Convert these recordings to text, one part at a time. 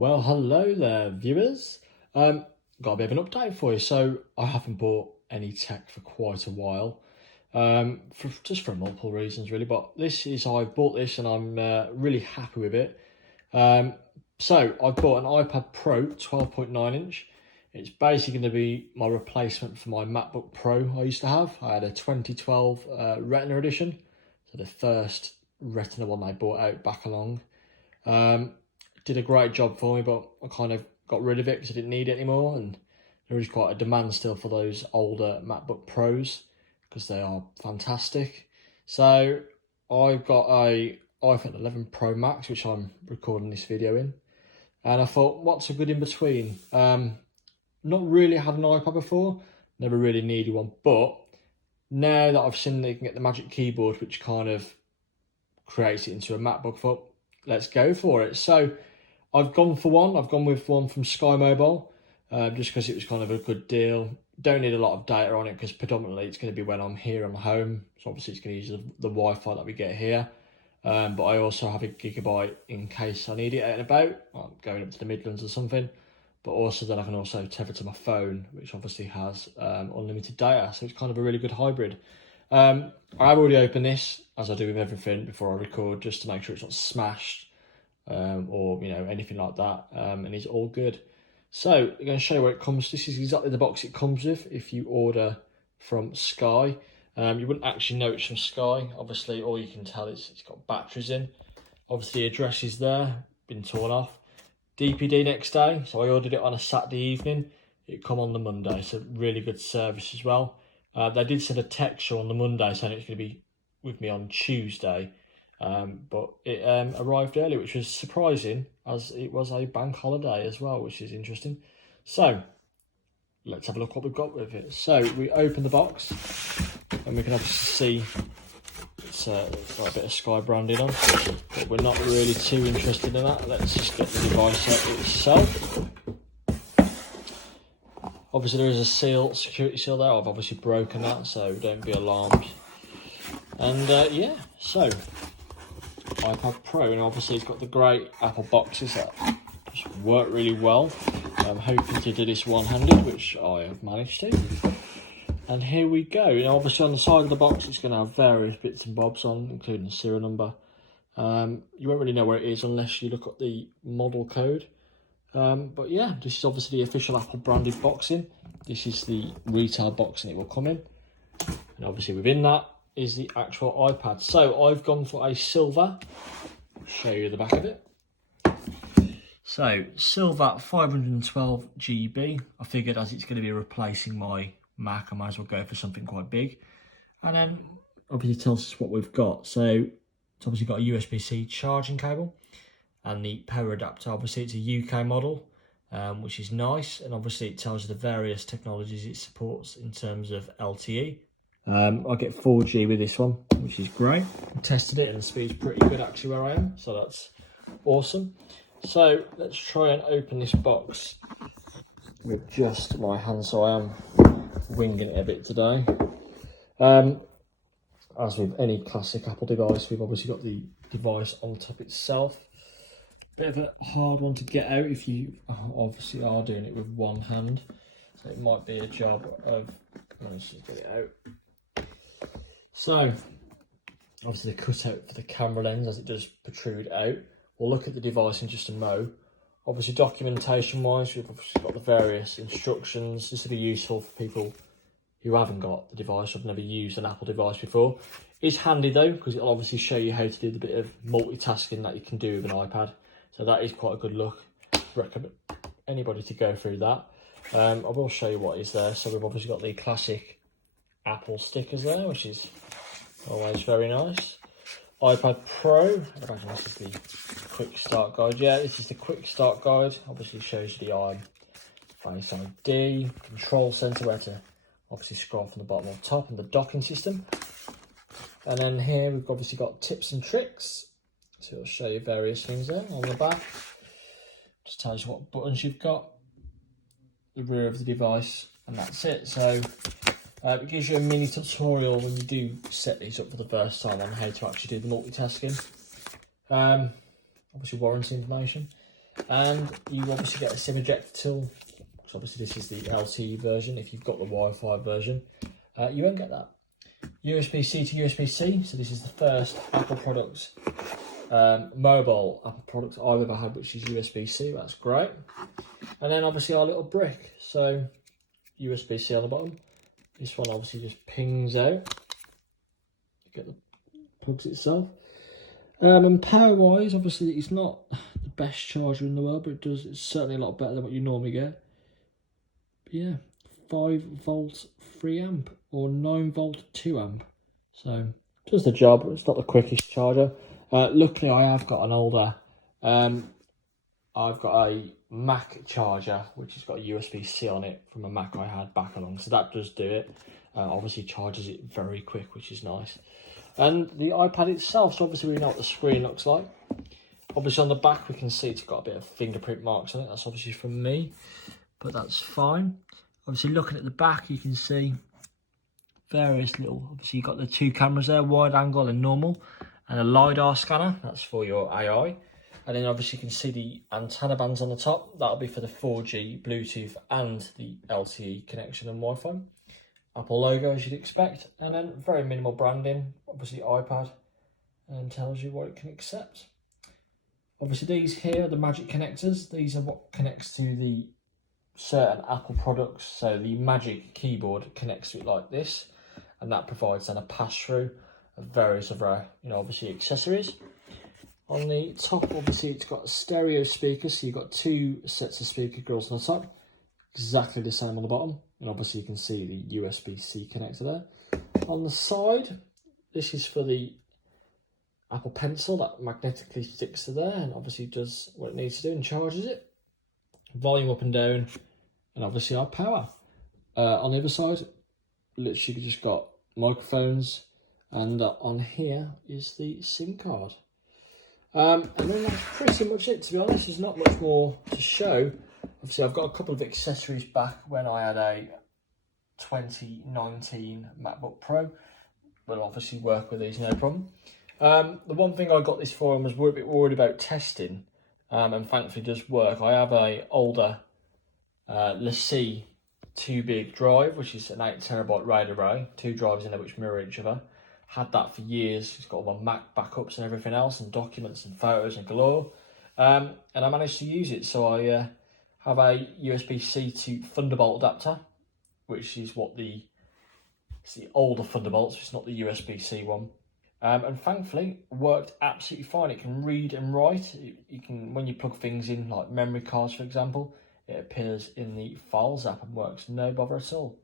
Well, hello there, viewers. Got a bit of an update for you. So I haven't bought any tech for quite a while, for multiple reasons really. But I bought this and I'm really happy with it. So I bought an iPad Pro 12.9 inch. It's basically going to be my replacement for my MacBook Pro I used to have. I had a 2012 Retina edition, so the first Retina one I bought out back along. Did a great job for me, but I kind of got rid of it because I didn't need it anymore, and there is quite a demand still for those older MacBook Pros because they are fantastic. So I've got a iPhone 11 Pro Max, which I'm recording this video in, and I thought, what's a good in between? Not really had an iPad before, never really needed one, but now that I've seen that you can get the Magic Keyboard, which kind of creates it into a MacBook, thought, let's go for it. So I've gone for one. I've gone with one from Sky Mobile, just because it was kind of a good deal. Don't need a lot of data on it because predominantly it's going to be when I'm here on home. So obviously it's going to use the Wi-Fi that we get here. But I also have a gigabyte in case I need it out and about. I'm going up to the Midlands or something. But also then I can also tether to my phone, which obviously has unlimited data. So it's kind of a really good hybrid. I've already opened this, as I do with everything before I record, just to make sure it's not smashed or anything like that, and it's all good. So I'm going to show you where it comes. This is exactly the box it comes with if you order from Sky. You wouldn't actually know it's from Sky. Obviously, all you can tell is it's got batteries in. Obviously, the address is there, been torn off. DPD next day, so I ordered it on a Saturday evening. It come on the Monday, so really good service as well. They did send a text on the Monday saying it's going to be with me on Tuesday, but it arrived early, which was surprising as it was a bank holiday as well, which is interesting. So let's have a look what we've got with it. So we open the box and we can obviously see it's got a bit of Sky branding on, but we're not really too interested in that. Let's just get the device out itself. Obviously there is a security seal there. I've obviously broken that, so don't be alarmed. And yeah, so iPad Pro, and obviously it's got the great Apple boxes that just work really well. I'm hoping to do this one-handed, which I have managed to. And here we go. Obviously on the side of the box it's going to have various bits and bobs on, including the serial number. You won't really know where it is unless you look at the model code. But yeah, this is obviously the official Apple branded boxing. This is the retail boxing it will come in. And obviously within that is the actual iPad. So I've gone for a silver. I'll show you the back of it. So silver 512 GB. I figured as it's going to be replacing my Mac, I might as well go for something quite big. And then obviously tells us what we've got. So it's obviously got a USB-C charging cable and the power adapter. Obviously it's a UK model, which is nice, and obviously it tells you the various technologies it supports in terms of LTE. I get 4G with this one, which is great. I tested it and the speed's pretty good actually where I am, so that's awesome. So let's try and open this box with just my hand, so I am winging it a bit today. As with any classic Apple device, we've obviously got the device on top itself. Bit of a hard one to get out if you obviously are doing it with one hand, so it might be a job of managing to get it out. So obviously the cutout for the camera lens as it does protrude out. We'll look at the device in just a mo. Obviously documentation wise, we've obviously got the various instructions. This will be useful for people who haven't got the device or have never used an Apple device before. It's handy though, because it'll obviously show you how to do the bit of multitasking that you can do with an iPad. So that is quite a good look. Recommend anybody to go through that. I will show you what is there. So we've obviously got the classic Apple stickers there, which is always very nice. iPad Pro, I imagine this is the quick start guide. Yeah, this is the quick start guide. Obviously shows you the Face ID, control center, where to obviously scroll from the bottom or top, and the docking system. And then here we've obviously got tips and tricks. So it'll show you various things there on the back. Just tells you what buttons you've got, the rear of the device, and that's it. So it gives you a mini tutorial when you do set these up for the first time on how to actually do the multitasking. Obviously warranty information. And you obviously get a SIM ejector tool. So obviously this is the LTE version. If you've got the Wi-Fi version, you won't get that. USB-C to USB-C. So this is the first Apple product, mobile Apple product I've ever had, which is USB-C. That's great. And then obviously our little brick. So USB-C on the bottom. This one obviously just pings out. You get the plugs itself. And power-wise, obviously it's not the best charger in the world, but it's certainly a lot better than what you normally get. But yeah, 5 volt 3 amp or 9 volt 2 amp. So does the job. It's not the quickest charger. Luckily, I have got an older. I've got a Mac charger which has got a USB-C on it from a Mac I had back along, so that does do it. Obviously charges it very quick, which is nice. And the iPad itself, so obviously we know what the screen looks like. Obviously on the back we can see it's got a bit of fingerprint marks on it. That's obviously from me, but that's fine. Obviously looking at the back you can see various little, obviously you've got the 2 cameras there, wide angle and normal, and a LiDAR scanner, that's for your AI. And then obviously you can see the antenna bands on the top. That'll be for the 4G, Bluetooth and the LTE connection and Wi-Fi. Apple logo as you'd expect, and then very minimal branding, obviously iPad, and tells you what it can accept. Obviously these here are the Magic connectors. These are what connects to the certain Apple products. So the Magic keyboard connects to it like this, and that provides then a pass-through of various other, obviously accessories. On the top, obviously it's got a stereo speaker, so you've got 2 sets of speaker grills on the top, exactly the same on the bottom. And obviously you can see the USB-C connector there. On the side, this is for the Apple Pencil that magnetically sticks to there and obviously does what it needs to do and charges it. Volume up and down, and obviously our power. On the other side, literally just got microphones, and on here is the SIM card. And then that's pretty much it, to be honest. There's not much more to show. Obviously, I've got a couple of accessories back when I had a 2019 MacBook Pro. Will obviously work with these, no problem. The one thing I got this for and was a bit worried about testing, and thankfully does work. I have a older LaCie 2 big drive, which is an 8TB RAID array, 2 drives in there which mirror each other. Had that for years. It's got all my Mac backups and everything else, and documents and photos and galore. And I managed to use it, so I have a USB-C to Thunderbolt adapter, which is it's the older Thunderbolts, it's not the USB-C one. And thankfully, worked absolutely fine. It can read and write. You can, when you plug things in, like memory cards, for example, it appears in the Files app and works no bother at all.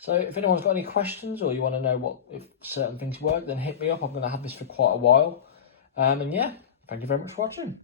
So if anyone's got any questions or you want to know if certain things work, then hit me up. I'm going to have this for quite a while. And yeah, thank you very much for watching.